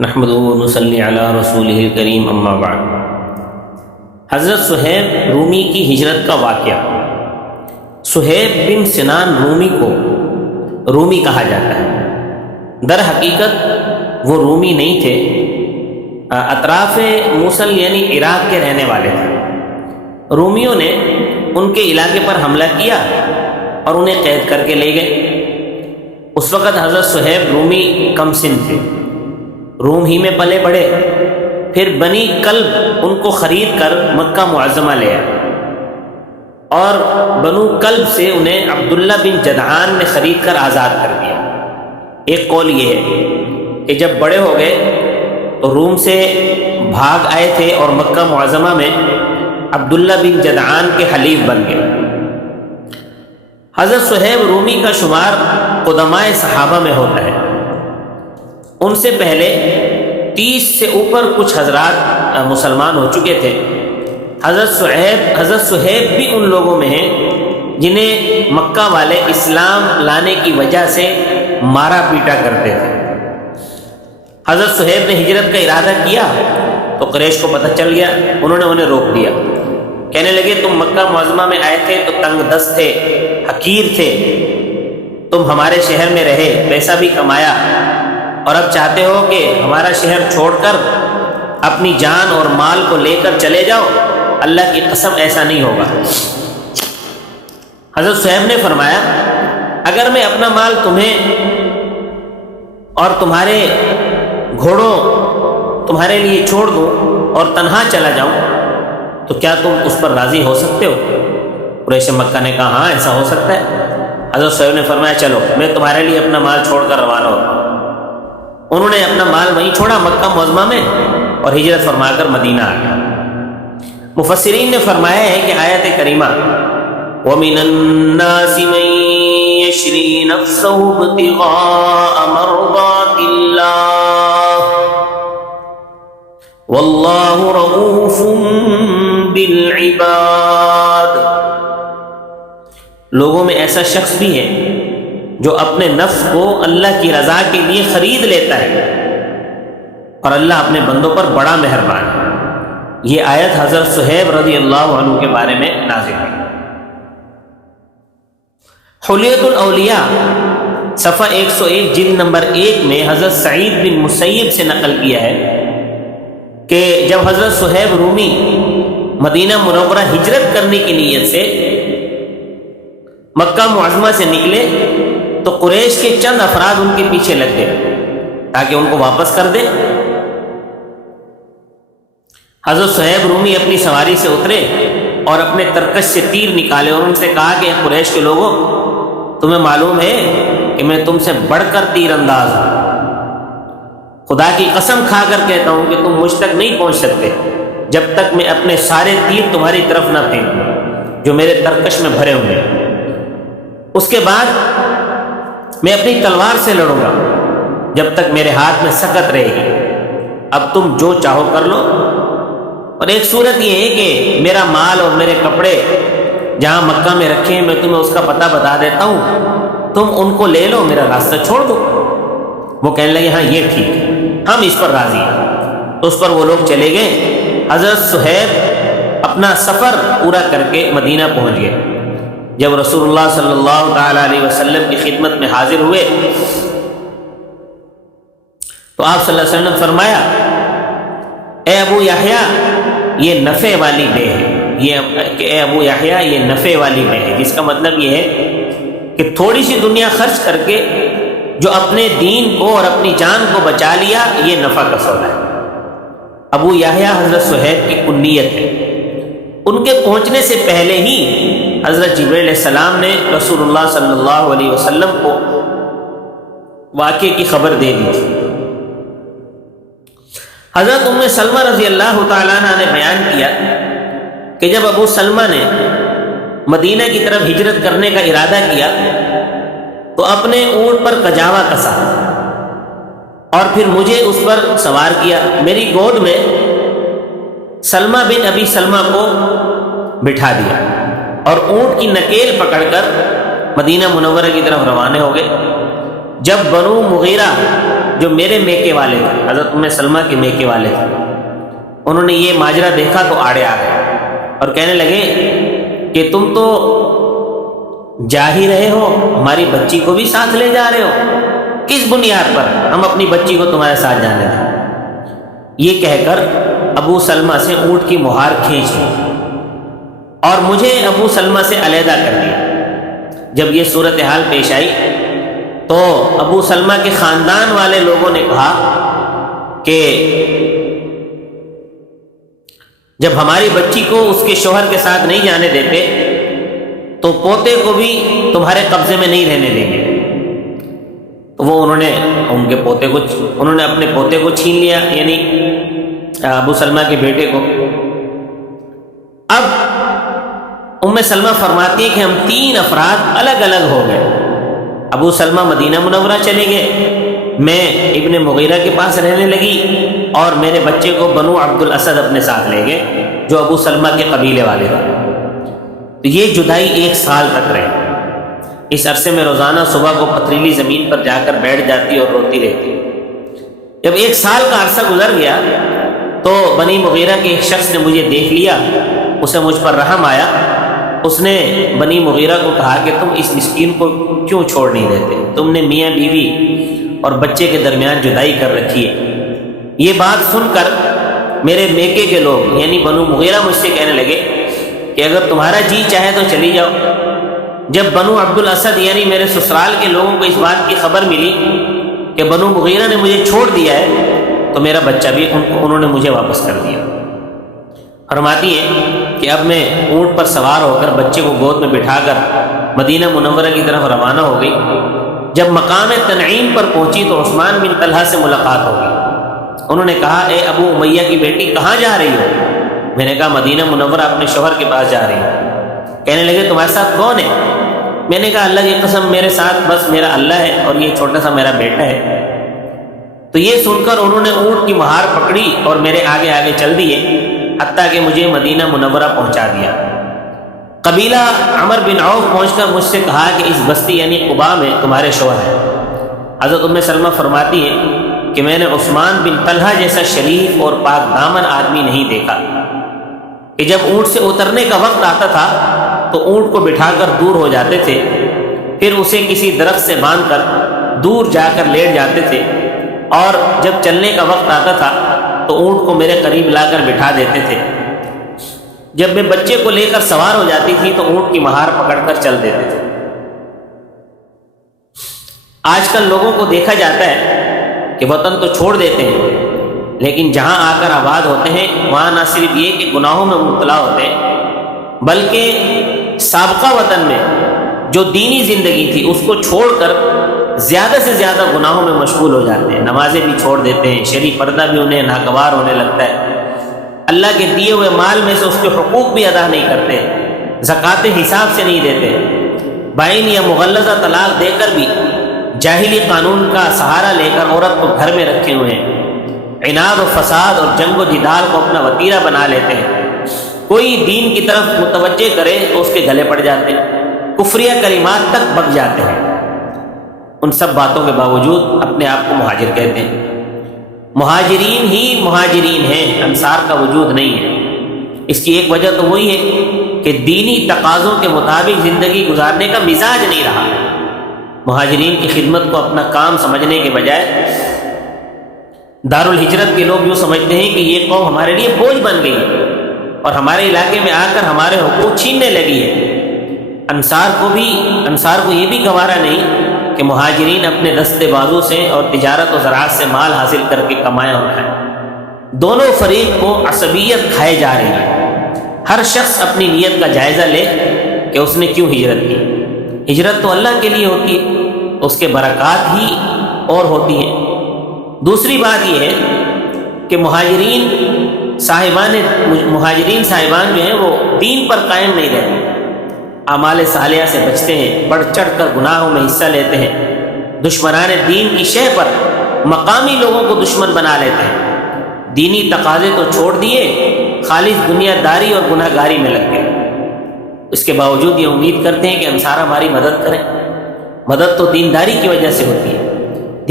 نحمدہ و نصلی علی رسولہ الکریم اما بعد۔ حضرت صہیب رومی کی ہجرت کا واقعہ۔ صہیب بن سنان رومی کو رومی کہا جاتا ہے۔ در حقیقت وہ رومی نہیں تھے، اطراف موصل یعنی عراق کے رہنے والے تھے۔ رومیوں نے ان کے علاقے پر حملہ کیا اور انہیں قید کر کے لے گئے۔ اس وقت حضرت صہیب رومی کم سن تھے، روم ہی میں پلے بڑھے، پھر بنی کلب ان کو خرید کر مکہ معظمہ لے آئے، اور بنو کلب سے انہیں عبداللہ بن جدعان نے خرید کر آزاد کر دیا۔ ایک قول یہ ہے کہ جب بڑے ہو گئے تو روم سے بھاگ آئے تھے اور مکہ معظمہ میں عبداللہ بن جدعان کے حلیف بن گئے۔ حضرت صہیب رومی کا شمار قدماء صحابہ میں ہوتا ہے۔ ان سے پہلے 30 سے اوپر کچھ حضرات مسلمان ہو چکے تھے۔ حضرت صہیب بھی ان لوگوں میں ہیں جنہیں مکہ والے اسلام لانے کی وجہ سے مارا پیٹا کرتے تھے۔ حضرت صہیب نے ہجرت کا ارادہ کیا تو قریش کو پتہ چل گیا، انہوں نے انہیں روک دیا۔ کہنے لگے تم مکہ معظمہ میں آئے تھے تو تنگ دست تھے، حقیر تھے، تم ہمارے شہر میں رہے، پیسہ بھی کمایا، اور اب چاہتے ہو کہ ہمارا شہر چھوڑ کر اپنی جان اور مال کو لے کر چلے جاؤ؟ اللہ کی قسم ایسا نہیں ہوگا۔ حضرت صہیب نے فرمایا اگر میں اپنا مال تمہیں اور تمہارے گھوڑوں تمہارے لیے چھوڑ دوں اور تنہا چلا جاؤں تو کیا تم اس پر راضی ہو سکتے ہو؟ قریش مکہ نے کہا ہاں ایسا ہو سکتا ہے۔ حضرت صہیب نے فرمایا چلو میں تمہارے لیے اپنا مال چھوڑ کر روانہ ہوں۔ انہوں نے اپنا مال وہیں چھوڑا مکہ معظمہ میں اور ہجرت فرما کر مدینہ آ گیا۔ مفسرین نے فرمایا ہے کہ آیت کریمہ وَمِنَ النَّاسِ مَن يَشْرِي نَفْسَهُ ابْتِغَاءَ مَرْضَاتِ اللَّهِ وَاللَّهُ رَءُوفٌ بِالْعِبَادِ۔ لوگوں میں ایسا شخص بھی ہے جو اپنے نفس کو اللہ کی رضا کے لیے خرید لیتا ہے، اور اللہ اپنے بندوں پر بڑا مہربان ہے۔ یہ آیت حضرت صہیب رضی اللہ عنہ کے بارے میں نازل ہے۔ حلیۃ الاولیاء صفحہ 101 جلد نمبر 1 میں حضرت سعید بن مسیب سے نقل کیا ہے کہ جب حضرت صہیب رومی مدینہ منورہ ہجرت کرنے کی نیت سے مکہ معظمہ سے نکلے تو قریش کے چند افراد ان کے پیچھے لگ گئے تاکہ ان کو واپس کر دے۔ حضرت صہیب رومی اپنی سواری سے اترے اور اپنے ترکش سے تیر نکالے اور ان سے کہا کہ قریش کے لوگوں تمہیں معلوم ہے کہ میں تم سے بڑھ کر تیر انداز ہوں، خدا کی قسم کھا کر کہتا ہوں کہ تم مجھ تک نہیں پہنچ سکتے جب تک میں اپنے سارے تیر تمہاری طرف نہ پھینکوں جو میرے ترکش میں بھرے ہوئے ہیں۔ اس کے بعد میں اپنی تلوار سے لڑوں گا جب تک میرے ہاتھ میں سکت رہے گی، اب تم جو چاہو کر لو۔ اور ایک صورت یہ ہے کہ میرا مال اور میرے کپڑے جہاں مکہ میں رکھے ہیں میں تمہیں اس کا پتہ بتا دیتا ہوں، تم ان کو لے لو، میرا راستہ چھوڑ دو۔ وہ کہنے لگے ہاں یہ ٹھیک ہے، ہم اس پر راضی ہیں۔ تو اس پر وہ لوگ چلے گئے۔ حضرت صہیب اپنا سفر پورا کر کے مدینہ پہنچ گئے۔ جب رسول اللہ صلی اللہ تعالیٰ علیہ وسلم کی خدمت میں حاضر ہوئے تو آپ صلی اللہ علیہ وسلم نے فرمایا اے ابو یحییٰ یہ نفع والی بے ہے، اے ابو یحییٰ یہ نفع والی بے ہے، جس کا مطلب یہ ہے کہ تھوڑی سی دنیا خرچ کر کے جو اپنے دین کو اور اپنی جان کو بچا لیا یہ نفع کا سودا ہے۔ ابو یحییٰ حضرت صہیب کی کنیت ہے۔ ان کے پہنچنے سے پہلے ہی حضرت جبرائیل علیہ السلام نے رسول اللہ صلی اللہ علیہ وسلم کو واقعے کی خبر دے دی تھی۔ حضرت ام سلمہ رضی اللہ تعالیٰ عنہ نے بیان کیا کہ جب ابو سلمہ نے مدینہ کی طرف ہجرت کرنے کا ارادہ کیا تو اپنے اونٹ پر کجاوا کسا اور پھر مجھے اس پر سوار کیا۔ میری گود میں سلمہ بن ابی سلمہ کو بٹھا دیا اور اونٹ کی نکیل پکڑ کر مدینہ منورہ کی طرف روانہ ہو گئے۔ جب بنو مغیرہ جو میرے میکے والے تھے، حضرت ام سلمہ کے میکے والے تھے، انہوں نے یہ ماجرا دیکھا تو آڑے آ گئے اور کہنے لگے کہ تم تو جا ہی رہے ہو، ہماری بچی کو بھی ساتھ لے جا رہے ہو، کس بنیاد پر ہم اپنی بچی کو تمہارے ساتھ جانے دیں؟ یہ کہہ کر ابو سلمہ سے اونٹ کی مہار کھینچ لی اور مجھے ابو سلمہ سے علیحدہ کر دیا۔ جب یہ صورتحال پیش آئی تو ابو سلمہ کے خاندان والے لوگوں نے کہا کہ جب ہماری بچی کو اس کے شوہر کے ساتھ نہیں جانے دیتے تو پوتے کو بھی تمہارے قبضے میں نہیں رہنے دیں گے۔ تو وہ انہوں نے اپنے پوتے کو چھین لیا، یعنی ابو سلمہ کے بیٹے کو۔ اب ام سلمہ فرماتی ہے کہ ہم 3 افراد الگ الگ ہو گئے۔ ابو سلمہ مدینہ منورہ چلے گئے، میں ابن مغیرہ کے پاس رہنے لگی، اور میرے بچے کو بنو عبد الاسد اپنے ساتھ لے گئے جو ابو سلمہ کے قبیلے والے تھے۔ تو یہ جدائی 1 سال تک رہی۔ اس عرصے میں روزانہ صبح کو پتھریلی زمین پر جا کر بیٹھ جاتی اور روتی رہتی۔ جب 1 سال کا عرصہ گزر گیا تو بنی مغیرہ کے ایک شخص نے مجھے دیکھ لیا، اسے مجھ پر رحم آیا۔ اس نے بنی مغیرہ کو کہا کہ تم اس مسکین کو کیوں چھوڑ نہیں دیتے؟ تم نے میاں بیوی اور بچے کے درمیان جدائی کر رکھی ہے۔ یہ بات سن کر میرے میکے کے لوگ یعنی بنو مغیرہ مجھ سے کہنے لگے کہ اگر تمہارا جی چاہے تو چلی جاؤ۔ جب بنو عبد الاسد یعنی میرے سسرال کے لوگوں کو اس بات کی خبر ملی کہ بنو مغیرہ نے مجھے چھوڑ دیا ہے تو میرا بچہ بھی انہوں نے مجھے واپس کر دیا۔ فرماتی ہے کہ اب میں اونٹ پر سوار ہو کر بچے کو گود میں بٹھا کر مدینہ منورہ کی طرف روانہ ہو گئی۔ جب مقام تنعیم پر پہنچی تو عثمان بن طلحہ سے ملاقات ہو گئی۔ انہوں نے کہا اے ابو امیہ کی بیٹی کہاں جا رہی ہو؟ میں نے کہا مدینہ منورہ اپنے شوہر کے پاس جا رہی ہوں۔ کہنے لگے تمہارے ساتھ کون ہے؟ میں نے کہا اللہ کی قسم میرے ساتھ بس میرا اللہ ہے اور یہ چھوٹا سا میرا بیٹا ہے۔ تو یہ سن کر انہوں نے اونٹ کی مہار پکڑی اور میرے آگے آگے چل دیے حتیٰ کہ مجھے مدینہ منورہ پہنچا دیا۔ قبیلہ عمر بن عوف پہنچ کر مجھ سے کہا کہ اس بستی یعنی قباء میں تمہارے شوہر ہیں۔ حضرت ام سلمہ فرماتی ہے کہ میں نے عثمان بن طلحہ جیسا شریف اور پاک دامن آدمی نہیں دیکھا کہ جب اونٹ سے اترنے کا وقت آتا تھا تو اونٹ کو بٹھا کر دور ہو جاتے تھے، پھر اسے کسی درخت سے باندھ کر دور جا کر لیٹ جاتے تھے، اور جب چلنے کا وقت آتا تھا تو اونٹ کو میرے قریب لا کر بٹھا دیتے تھے۔ جب میں بچے کو لے کر سوار ہو جاتی تھی تو اونٹ کی مہار پکڑ کر چل دیتے تھے۔ آج کل لوگوں کو دیکھا جاتا ہے کہ وطن تو چھوڑ دیتے ہیں لیکن جہاں آ کر آباد ہوتے ہیں وہاں نہ صرف یہ کہ گناہوں میں مبتلا ہوتے ہیں بلکہ سابقہ وطن میں جو دینی زندگی تھی اس کو چھوڑ کر زیادہ سے زیادہ گناہوں میں مشغول ہو جاتے ہیں، نمازیں بھی چھوڑ دیتے ہیں، شرعی پردہ بھی انہیں ناگوار ہونے لگتا ہے، اللہ کے دیے ہوئے مال میں سے اس کے حقوق بھی ادا نہیں کرتے، زکوٰۃ حساب سے نہیں دیتے، بائن یا مغلظہ طلاق دے کر بھی جاہلی قانون کا سہارا لے کر عورت کو گھر میں رکھے ہوئے ہیں، عناد و فساد اور جنگ و جدال کو اپنا وتیرہ بنا لیتے ہیں، کوئی دین کی طرف متوجہ کرے تو اس کے گلے پڑ جاتے ہیں، کفریہ کلمات تک بک جاتے ہیں۔ ان سب باتوں کے باوجود اپنے آپ کو مہاجر کہتے ہیں۔ مہاجرین ہی مہاجرین ہیں، انصار کا وجود نہیں ہے۔ اس کی ایک وجہ تو وہی ہے کہ دینی تقاضوں کے مطابق زندگی گزارنے کا مزاج نہیں رہا۔ مہاجرین کی خدمت کو اپنا کام سمجھنے کے بجائے دارالہجرت کے لوگ یوں سمجھتے ہیں کہ یہ قوم ہمارے لیے بوجھ بن گئی ہے اور ہمارے علاقے میں آ کر ہمارے حقوق چھیننے لگی ہے۔ انصار کو یہ بھی گوارا نہیں کہ مہاجرین اپنے دستے بازو سے اور تجارت و زراعت سے مال حاصل کر کے کمائے اور کھائیں۔ دونوں فریق کو عصبیت کھائے جا رہی ہے۔ ہر شخص اپنی نیت کا جائزہ لے کہ اس نے کیوں ہجرت کی۔ ہجرت تو اللہ کے لیے ہوتی ہے، اس کے برکات ہی اور ہوتی ہیں۔ دوسری بات یہ ہے کہ مہاجرین صاحبان جو ہیں وہ دین پر قائم نہیں رہتے، اعمال صالحہ سے بچتے ہیں، بڑھ چڑھ کر گناہوں میں حصہ لیتے ہیں، دشمنان دین کی شہ پر مقامی لوگوں کو دشمن بنا لیتے ہیں، دینی تقاضے تو چھوڑ دیے، خالص دنیا داری اور گناہ گاری میں لگ گئے۔ اس کے باوجود یہ امید کرتے ہیں کہ انصار ہماری مدد کریں۔ مدد تو دینداری کی وجہ سے ہوتی ہے۔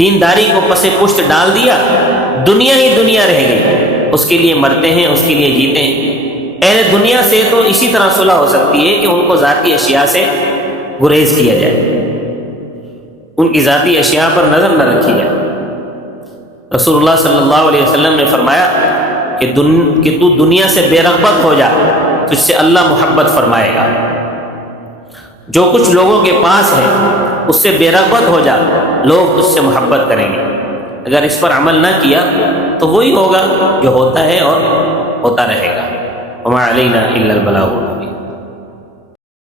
دینداری کو پس پشت ڈال دیا، دنیا ہی دنیا رہ گئی، اس کے لیے مرتے ہیں، اس کے لیے جیتے ہیں۔ اہل دنیا سے تو اسی طرح صلح ہو سکتی ہے کہ ان کو ذاتی اشیاء سے گریز کیا جائے، ان کی ذاتی اشیاء پر نظر نہ رکھی جائے۔ رسول اللہ صلی اللہ علیہ وسلم نے فرمایا کہ تو دنیا سے بے رغبت ہو جا، تجھ سے اللہ محبت فرمائے گا۔ جو کچھ لوگوں کے پاس ہے اس سے بے رغبت ہو جا، لوگ تجھ سے محبت کریں گے۔ اگر اس پر عمل نہ کیا تو وہی ہوگا جو ہوتا ہے اور ہوتا رہے گا۔ وما علینا الا البلاغ المبین۔